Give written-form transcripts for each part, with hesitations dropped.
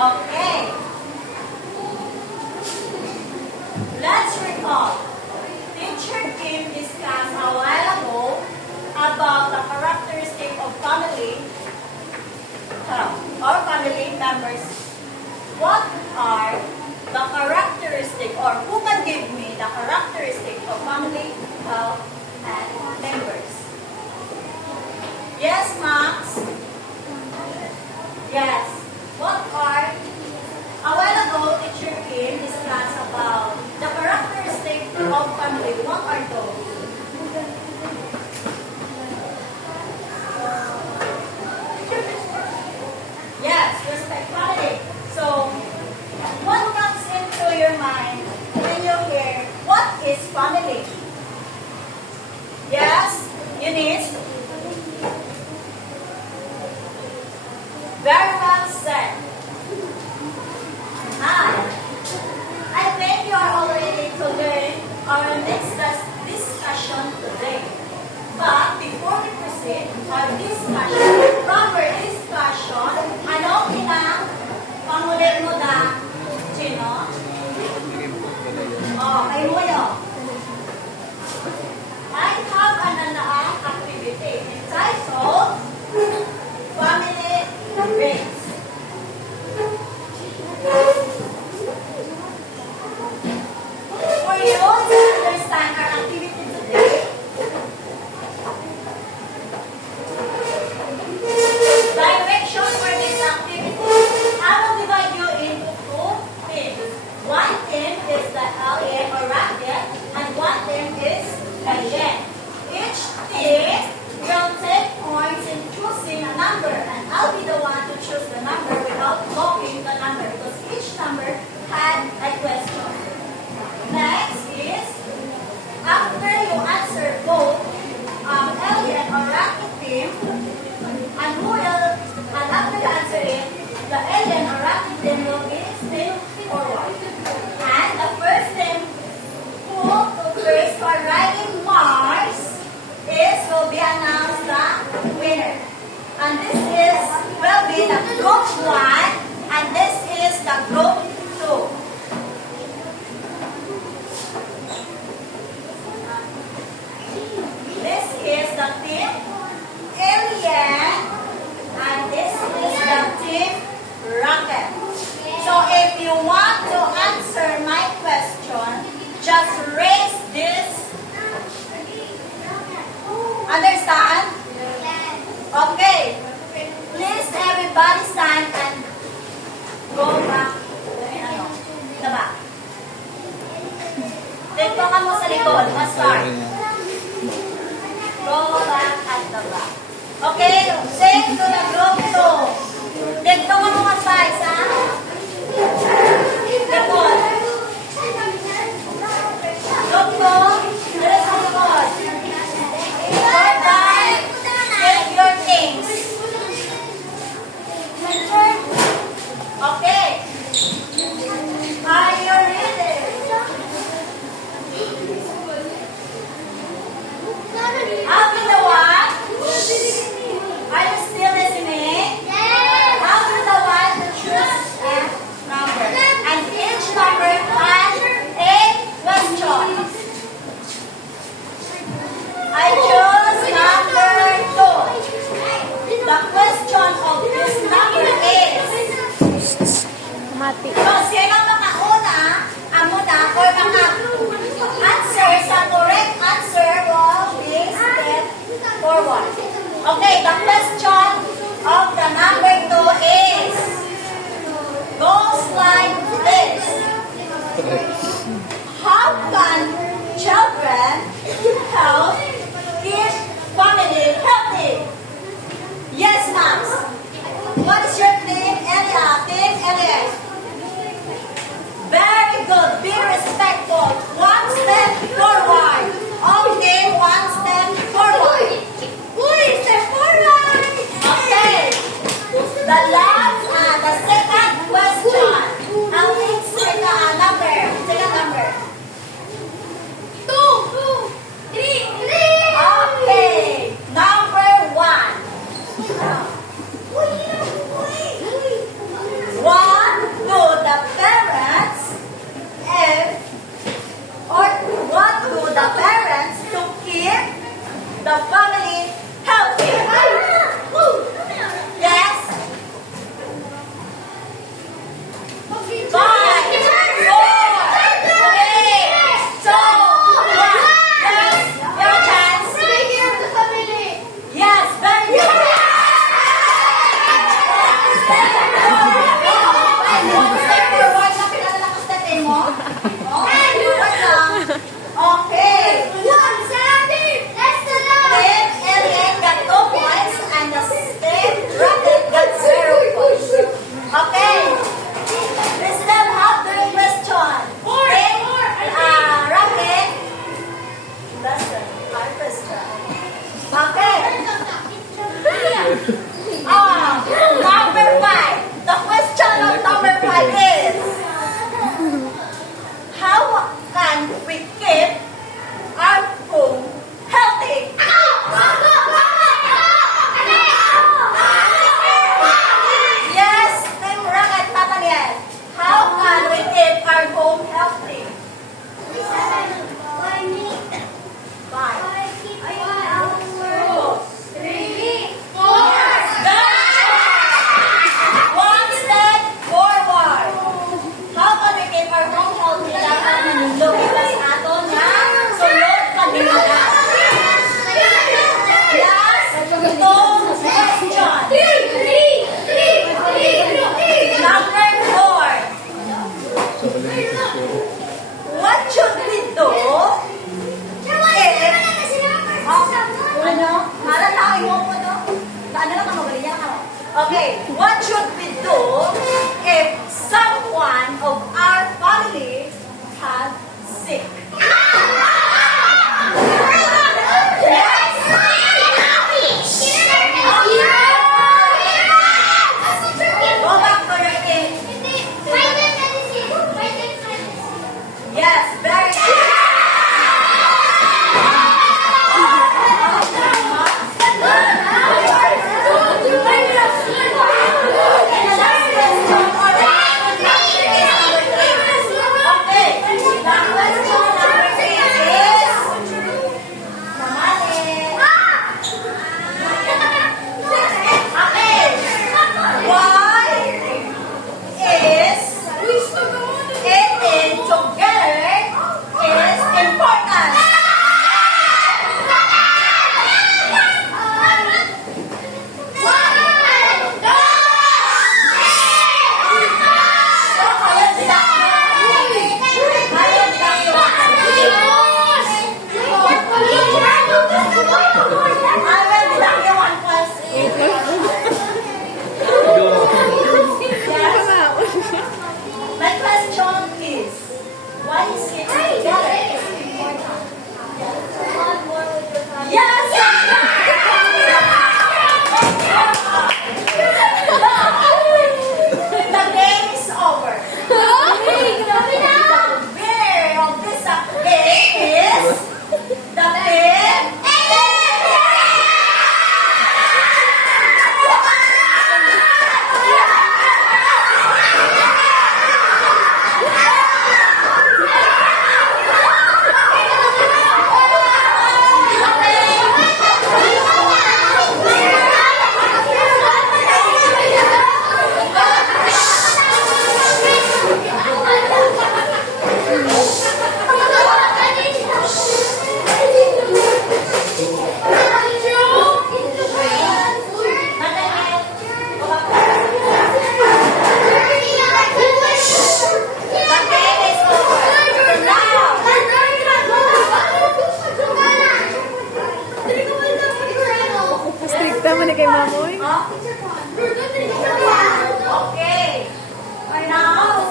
Okay. Let's recall. Teacher Kim discussed a while ago about the characteristic of family or family members. What are the characteristic, or who can give me the characteristic of family and members? Yes, Max? Yes. What are, a while ago, Teacher Kim discussed about the characteristic of family. What are those? Yes, respect family. So, what comes into your mind when you hear, what is family? Yes, Eunice? Very well said. I think you are all ready to learn our next discussion today. But before we proceed our discussion, proper discussion, ano pangulit mo na, Chino? Kayo mo yun. I have an activity entitled Family Rings. For you to understand our activity today, direction for this activity, I will divide you into two teams. One team is the alien or racket, and one team is alien. Each team will take points in choosing a number, and I'll be the one to choose the number without blocking the number, because each number had a question. Next is, after you answer both alien or racket team, and after you answer it, the alien or racket team will be still forward. And the first team who first for riding Mars will be announced the winner. And this will be the group 1, and this is the group 2. This is the team Alien, and this is the team Rocket. So if you want to answer my question, just raise this. Understand? Okay. Please everybody stand and go back. The back. Dito ka mo sa likod. Start. Go back at the back. Okay. Same to the group 2. Dito ka mo guys, ha? Likod. Group 2. Dito sa likod. Take your things. Okay. Are you ready? I'll be the one. Are you still listening? Yes. I'll be the one to choose a number. And each number has a question. I choose number 2. The question of this number is, so sino makauna, muna, or answer sa correct answer will be step forward. Okay, the question of the number 2 is, goes like this. How can children help keep family healthy? Yes, Max. What is your name, Elia? Team Elia. Very good. Be respectful. One step forward. Okay, one step forward. Step forward. Okay. The second question. I'll insert the number. Okay, what should we do if someone of our family had sick? Go back to your thing. Yes, very good. My question is, why is it together is important? Yes! The game is over. The winner of this game is the team. Strikta mo na kay Mamoy. Okay. Now,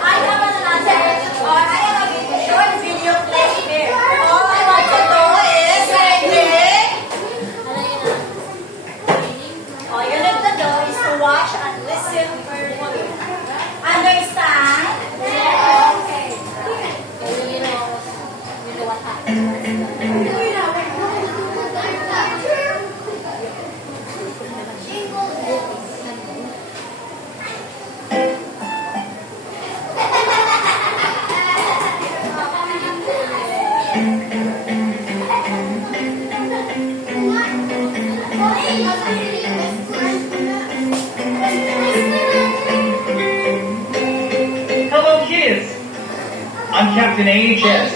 I have another, or I have a short video clip here. All I want to do is reading. All you need to do is to watch and listen carefully. Understand? Okay. Hello, kids. I'm Captain AHS.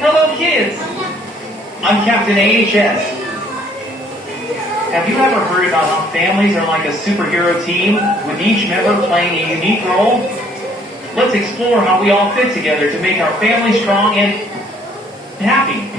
Hello, kids. I'm Captain AHS. Have you ever heard about how families are like a superhero team, with each member playing a unique role? Let's explore how we all fit together to make our family strong and happy.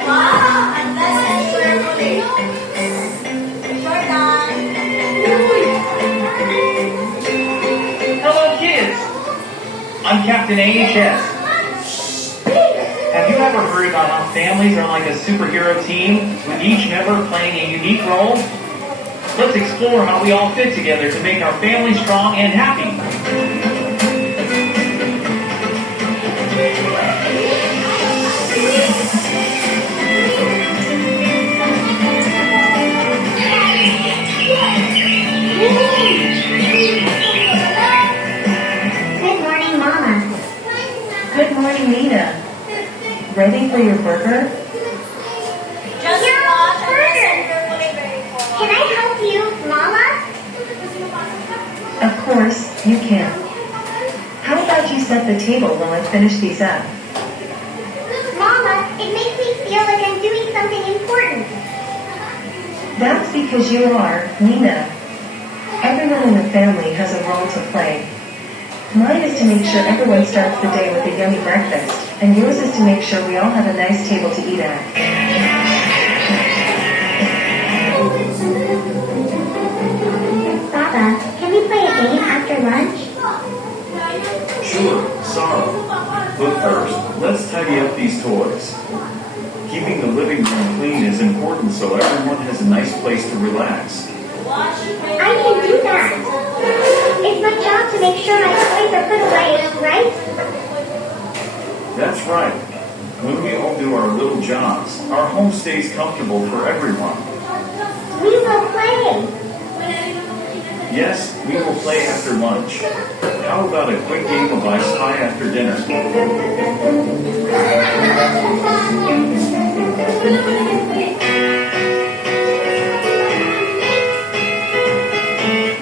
Wow, and listen carefully. Jordan. Hello, kids. I'm Captain AHS. Have you ever heard about how families are like a superhero team, with each member playing a unique role? Let's explore how we all fit together to make our family strong and happy. for your burger? Just Your watch and burger. listen carefully very carefully. Can I help you, Mama? Of course, you can. How about you set the table while I finish these up? Mama, it makes me feel like I'm doing something important. That's because you are, Nina. Everyone in the family has a role to play. Mine is to make sure everyone starts the day with a yummy breakfast, and yours is to make sure we all have a nice table to eat at. Papa, can we play a game after lunch? Sure, Sarah. But first, let's tidy up these toys. Keeping the living room clean is important so everyone has a nice place to relax. Watch very I can do that. It's my job to make sure my toys are put away, right? That's right. When we all do our little jobs, our home stays comfortable for everyone. We will play. Yes, we will play after lunch. How about a quick game of I Spy after dinner?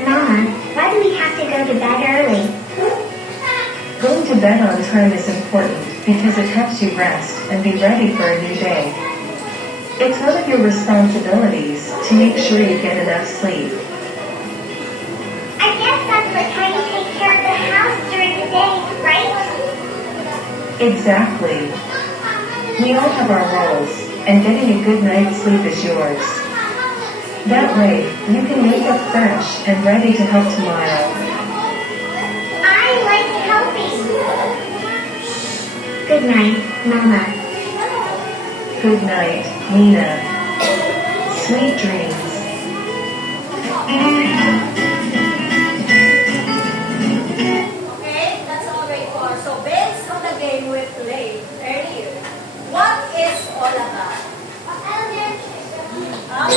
Mama, why do we have to go to bed early? Going to bed on time is important because it helps you rest and be ready for a new day. It's one of your responsibilities to make sure you get enough sleep. I guess that's like how you take care of the house during the day, right? Exactly. We all have our roles, and getting a good night's sleep is yours. That way, you can wake up fresh and ready to help tomorrow. I like helping. Good night, Mama. Good night, Nina. Sweet dreams. Okay, that's all very far. So based on the game we played earlier, what is all about? Huh?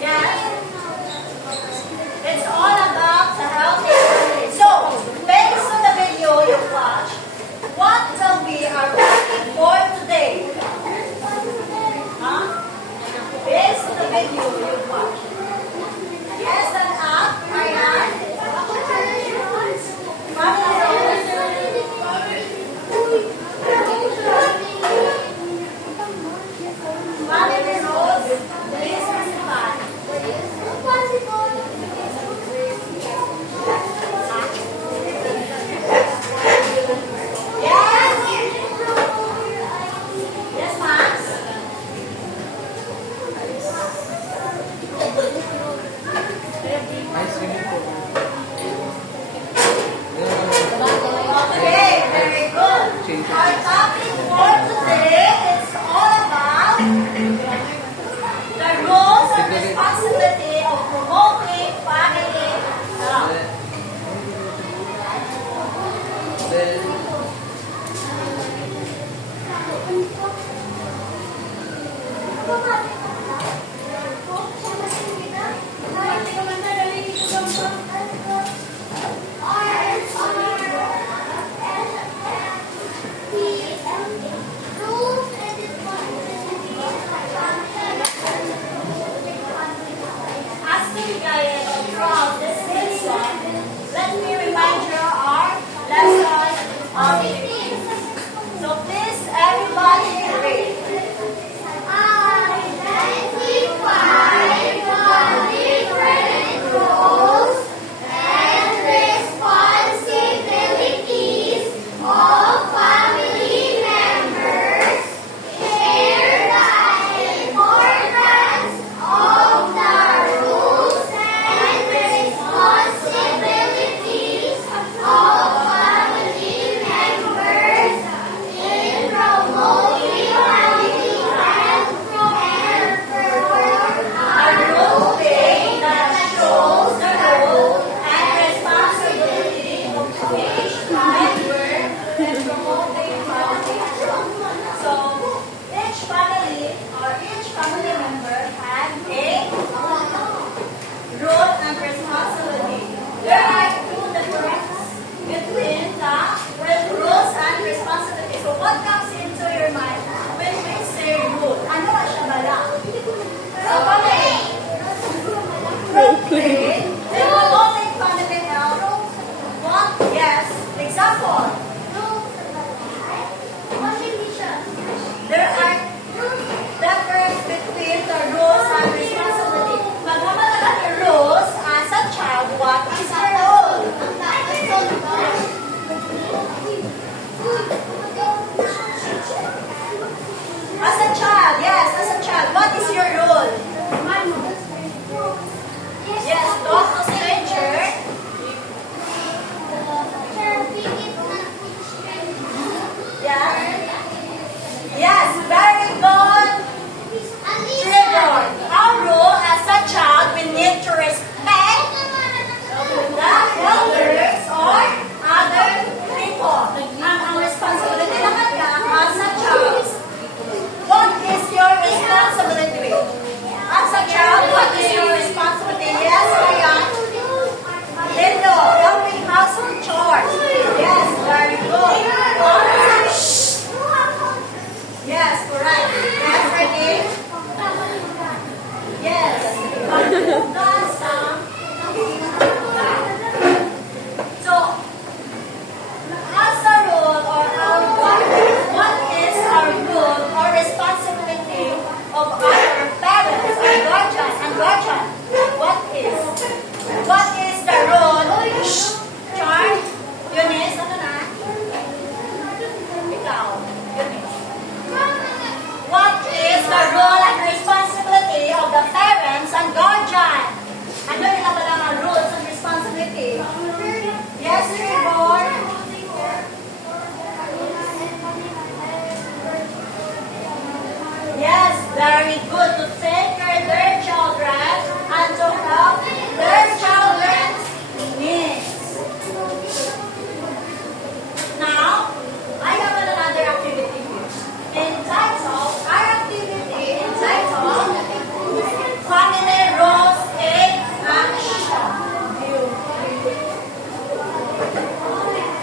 Yes. It's all about the healthy family. So, based on the video you watched, what will be our topic for today? Huh? Based on the video you watched. Yes, and up, Ryan. Family roles. Family roles. Please specify. Yes. Yes, Max. Okay, very good. Our topic for today is all about the roles and responsibility of promoting family love. As we guide throughout this lesson, let me remind you our lesson on So please, everybody, read. So, family. Role play. They will all make fun of it now. What? Yes. Example. There are difference between the rules and responsibility. Magmamatagal the rules as a child, what is your role? As a child, yes, as a child, what is your role? Yes, talk to stranger. Yeah. Yes, very good. Children, our role as a child, we need to respect the elders or other people. Ang responsibility naman ka as a child. What is your responsibility? As a child, what is your responsibility? Yes, Ryan. Lindo, helping household chores. Yes, very good. Yes, correct. Yes, ready? Yes. So, as a rule or what is our role or responsibility of our parents or guardian? What is the role? Char? Eunice, ano na? Ikaw, Eunice. What is the role and responsibility of the parents and guardian? Ano rin na pala ang rules and responsibility? Yes, Trevor. Yes, very good to take care of their children and to help their children's needs. Now, I have another activity here. Entitled, our activity entitled Family Roles in Action.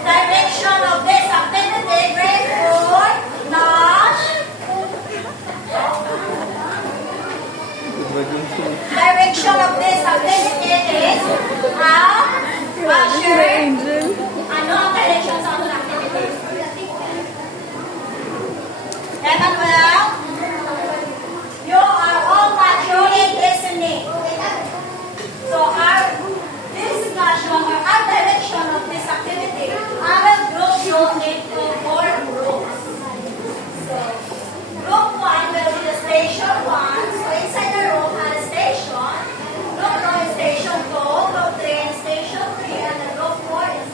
Direction of this activity, grade 4, Nash. Direction of this activity is You're the angel. ano ang direction sa ating activity? Emmanuel, you are all maturely listening. So our discussion or our direction of this activity, I will group you into 4 groups. So group 1 will be the station 1. So inside the room has a station. Group 2 is station 2, group 3 is station 3, and the group 4 is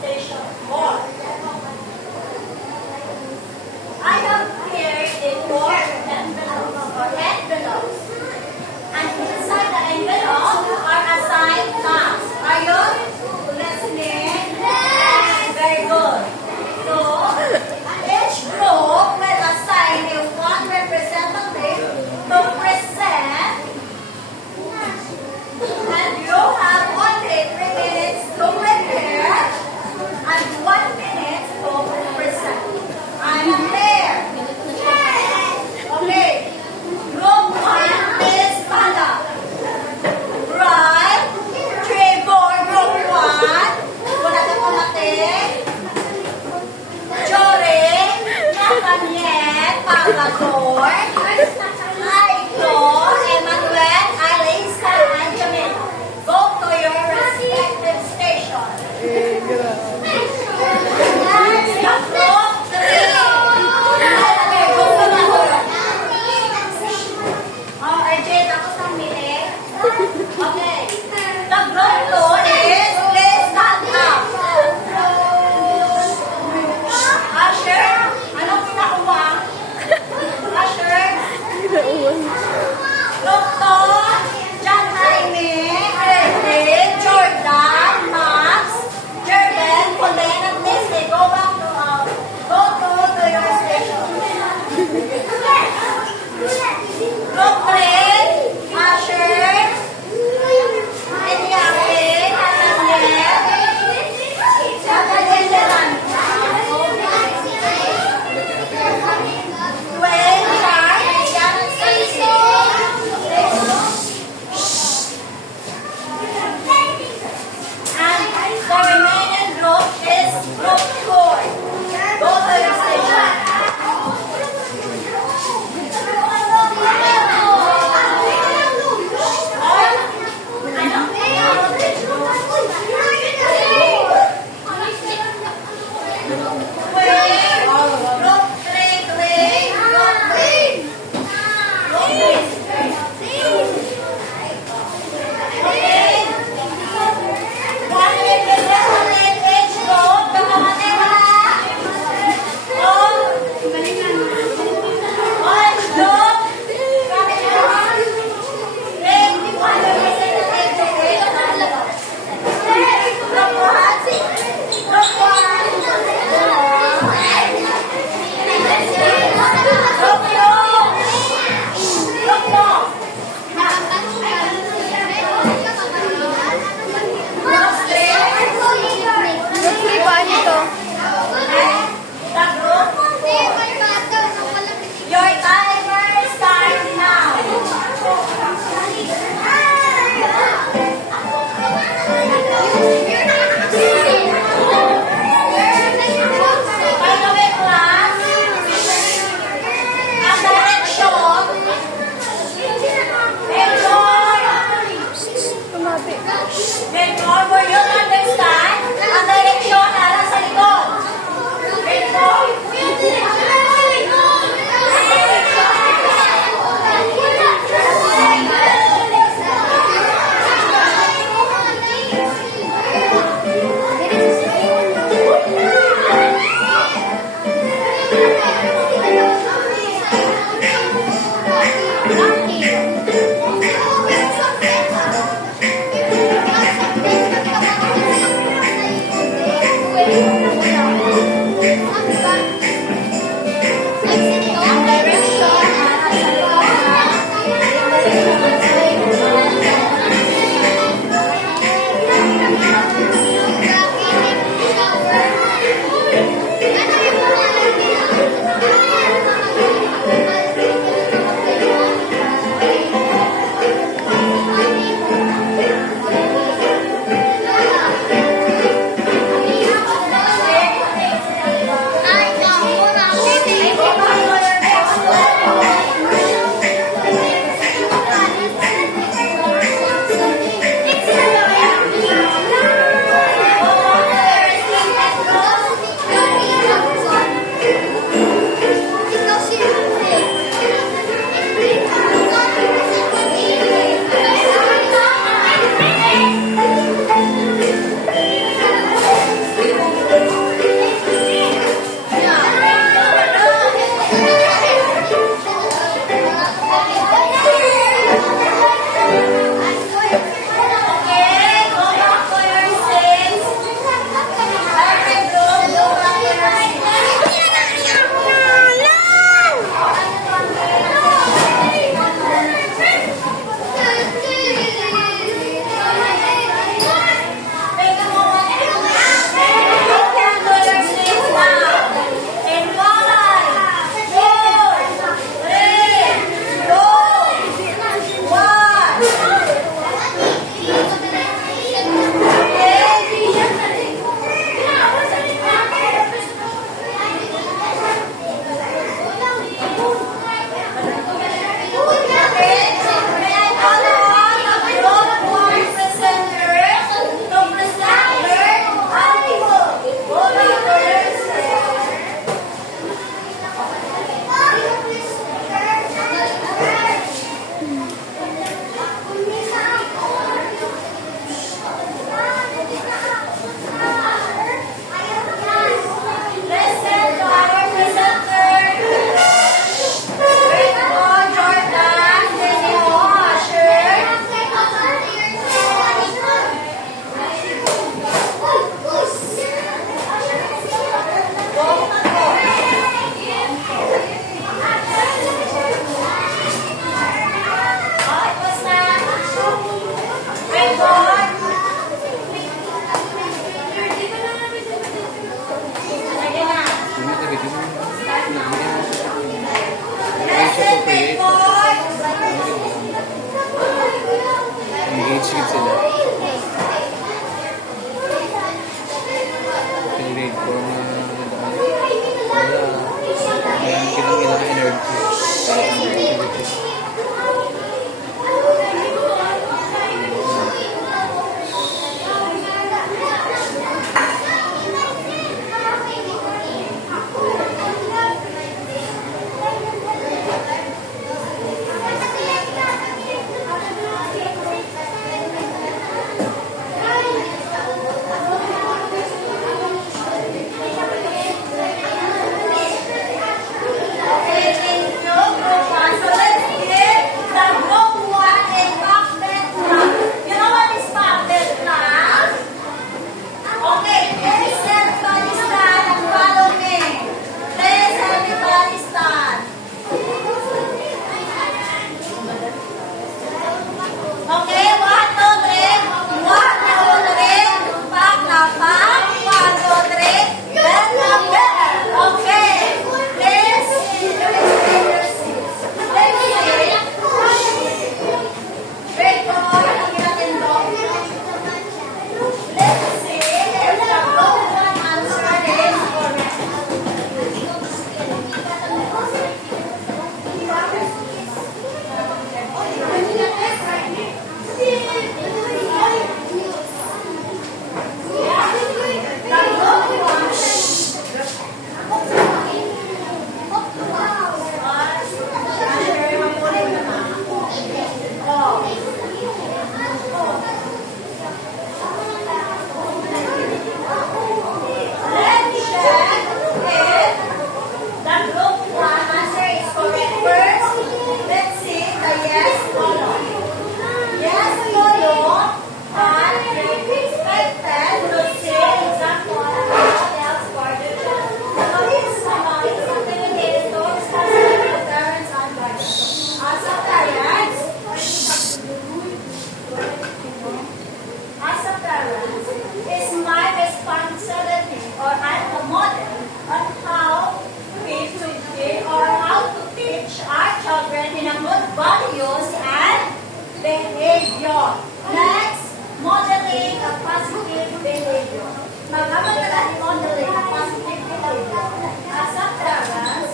maintaining good values and behavior. Next, modeling a positive behavior. Magkakaroon natin modeling a positive behavior. As a parents,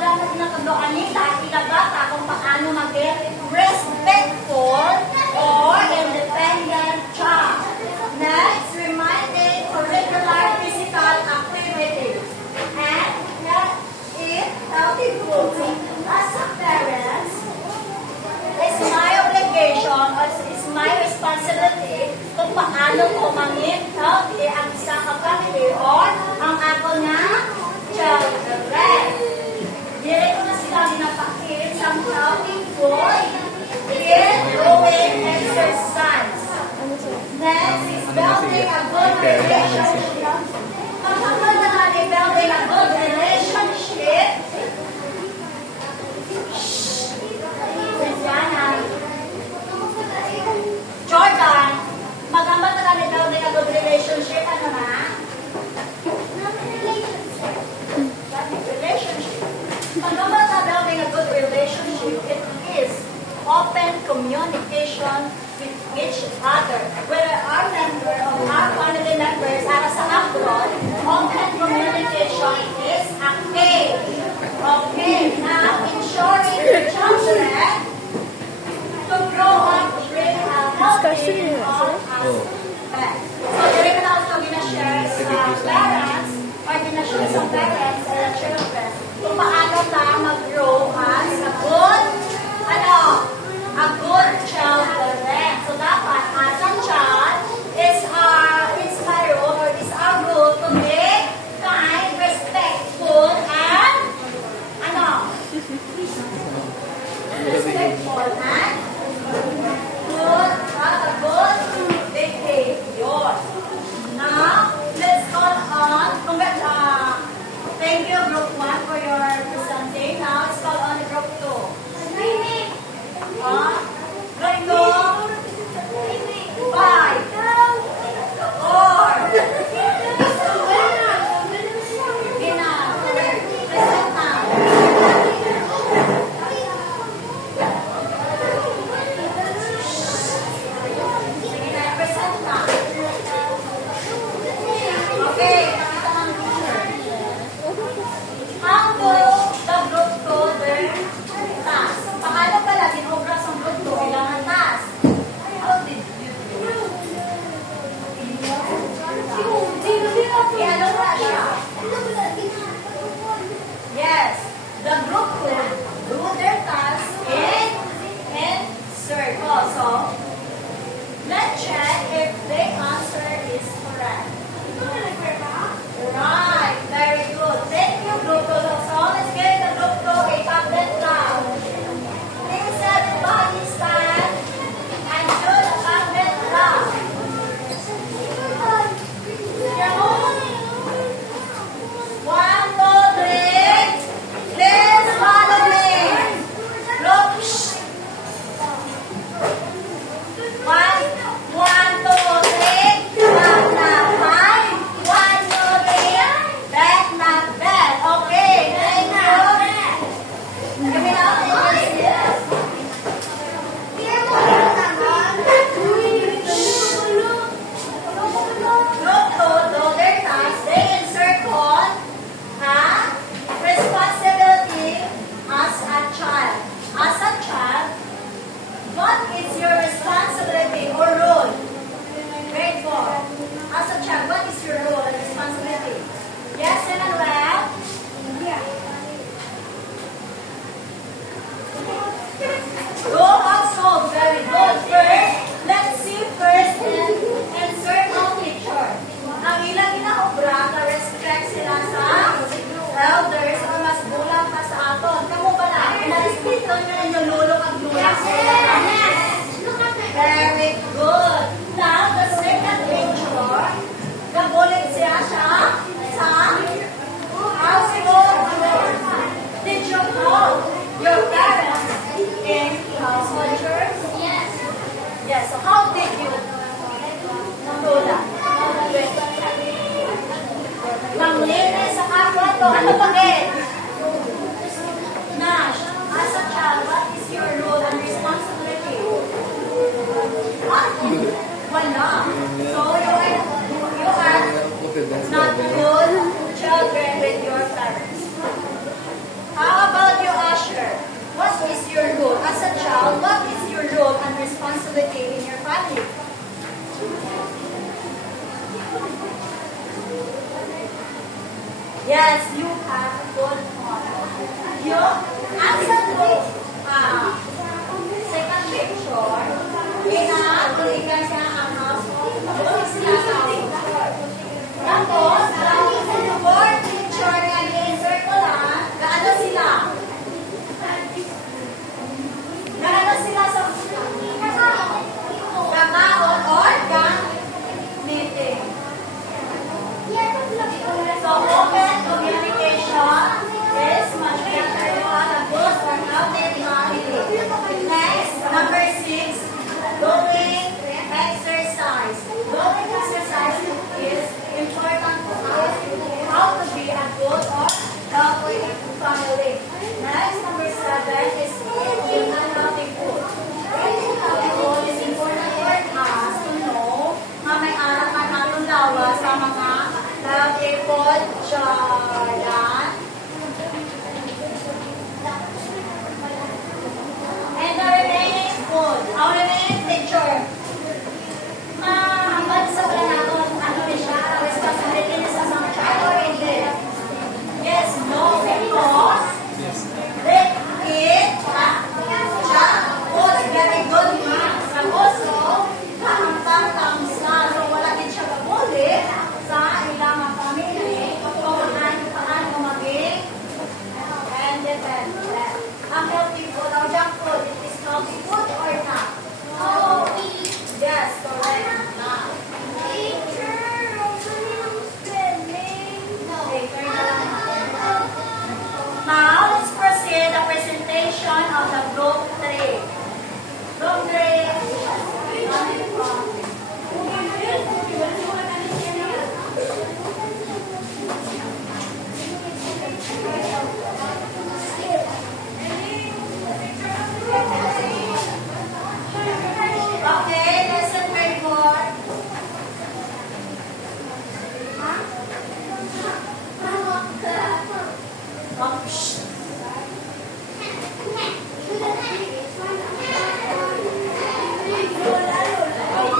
dapat nakagawa nila bata kung paano maging respectful or independent child. Next, reminding for regular physical activities. And eat healthy food. As a parents, it's my obligation or it's my responsibility kung paano ko maging healthy ang isang family or ang ako na children. Dili ko na sila dinapakit sa healthy food and doing exercise. Next is building a good relationship. Kapag na natin building a good relationship, Jordan, magamba na namin building a good relationship, ano na? Relationship. Magamba na building a good relationship, it is open communication with each other. Whether our member or our family members are sa abroad, open communication is a key. Okay, now ensuring the children to grow up with a healthy aspect. So, dili ko na ito ginashare sa parents or ginashare sa parents and the children kung paano na mag-grow as a good, a good child parent. So, dapat as a child, it's my role or it's our role to be kind, respectful, and respectful and good, have a good behavior. Now, let's go on. Thank you, Group 1, for your presenting. Now, let's call on Group 2. Going to 5, 4, how do the group do their task? Paano pala ginobra sa group do ilang task? How did you do? Ano ba siya? Yes, the group could do their task in circle. So, let's check if the answer is correct. Right, very good. Thank you, Group 2. So, let's give the Group 2 a tablet now. Please everybody stand and do the tablet now. One, two, three. Please follow me. Look. One, two, three. Back na five. 1, 2, 3. Back na bed. Okay, thank you. Give me now. Group 2, do their task. They encircle responsibility as a child. As a child, what is your responsibility or role? Grade 4. As a child, what is your role and responsibility? Yes, Emmanuel? Yeah. Go also, very good. First, let's see first and circle picture. Ang ilang inaobra na respect sila sa elders o mas bulang pa sa aton. Kamu ba na? Na-respect na yung lulong ang bulang sila. Very good. Now, the second picture, nabulit siya sa household. Did you know your parents in household church? Yes. Yes. So how did you do that? Manglinis sa kapwa to. Ano pa rin? Nash, as a child, children with your parents. How about you, Asher? What is your role? As a child, what is your role and responsibility in your family? Yes, you have a good point. You, as a group, second picture, pinatuligan siya ang household. Doon sila sa household. Tapos, ang fourth picture na i-insert ko lang, gaano sila? Gaano sila sa kakaon or meeting? So, open communication is much better tapos or how they communicate. Next, number 6, doing exercise. Doing exercise is important to us how to be a good or healthy family. Next, number 7 is eating unhealthy food. Eating healthy food is important for us to know na may arakan natin lawa sa mga healthy food, Jordan. And the remaining food, our remaining picture. Hanggang sa panahon, ano rin siya, responsibility niya sa mga child or hindi? Yes, no, because they eat food, very good marks. And also, kaangtang-tangs na, so wala din siya kabuli sa ilang mga family kung paano maging independent. Ang healthy food, or junk food, it is healthy food or not? No. Yes, correct. Not. Now, let's proceed the presentation of the group 3. Group 3. Okay, listen very good.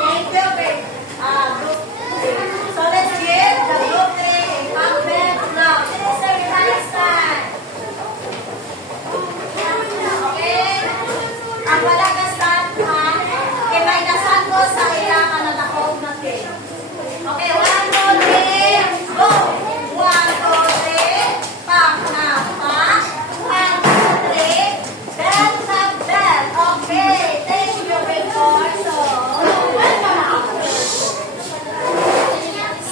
Thank you, group 3. So let's give the group 3 a compliment now. Please everybody stand. Okay? Ang wala ka stand may nasan ko sa ilang natakog na team. Okay, 1, 2, 3, go! 1, 2, 3, pang na pa. 1, 2, 3, bell na bell. Okay, thank you very much. So,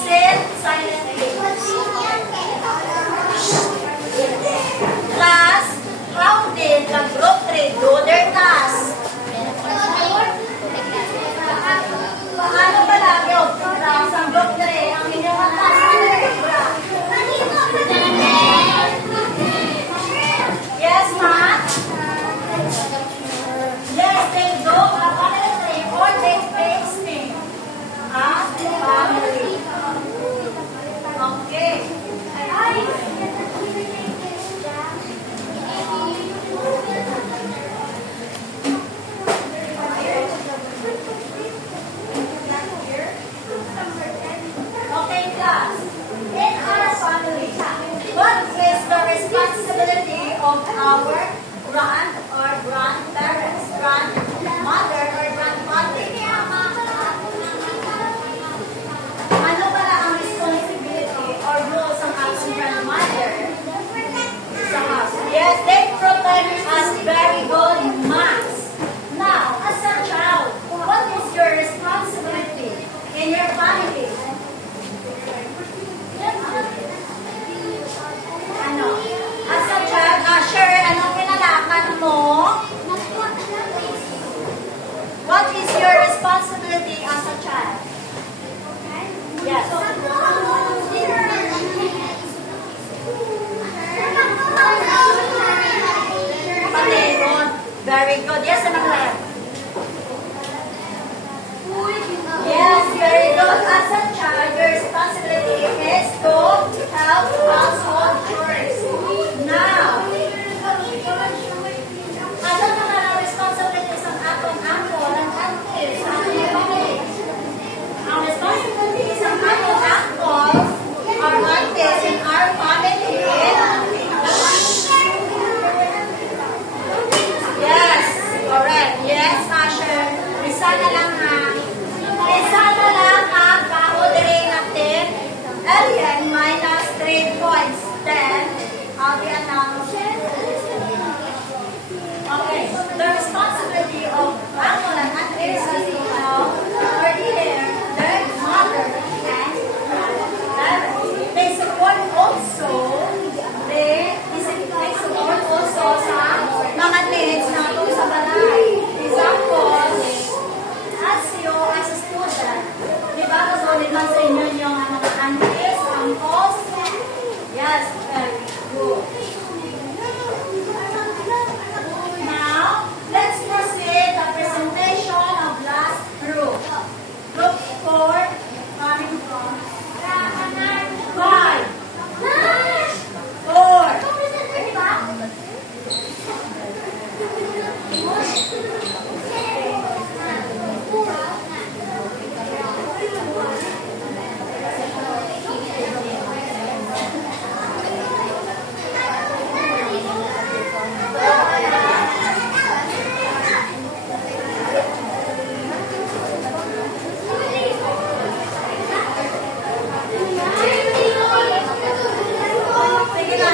sit silently. Class, how did the group 3 do their task? Paano ba lagi sa group 3 ang inyong task? Yes, Matt? Yes, they do a family trip or they tasting as family. Okay. Okay, class. In our family, what is the responsibility of our grand or grandparents, grandmother or grandfather? Ano pala ang responsibility or roles ng ating grandmother sa house? Yes, they protect us very good marks. Now, as a child, what is your responsibility in your family? Ano? As a child, Asher, anong kinalaman mo? What is your responsibility as a child? Yes. Paligon. Very good. Yes, anak lang. Yes, very good. As a child, your responsibility is to to help household chores. Now, ano naman ang responsibilities ng atong uncle and aunties sa ating family? Ang responsibilities ng atong uncles or aunties in our family yes, correct. Yes, Asher. Isa na lang ha. Isa na lang ang kaudiri natin. Alien minus 3 points. Then, I'll be announcing. Okay, the responsibility of uncle and aunties is to help for their mother and father. They support also, they support also sa mga needs natin sa balay. Example, as you as a student, di ba kasunod lang sa inyo yung mga aunties, uncles? Yes, very good. Now, let's proceed the presentation of last group. Group 4, coming from 5, 4, sige na,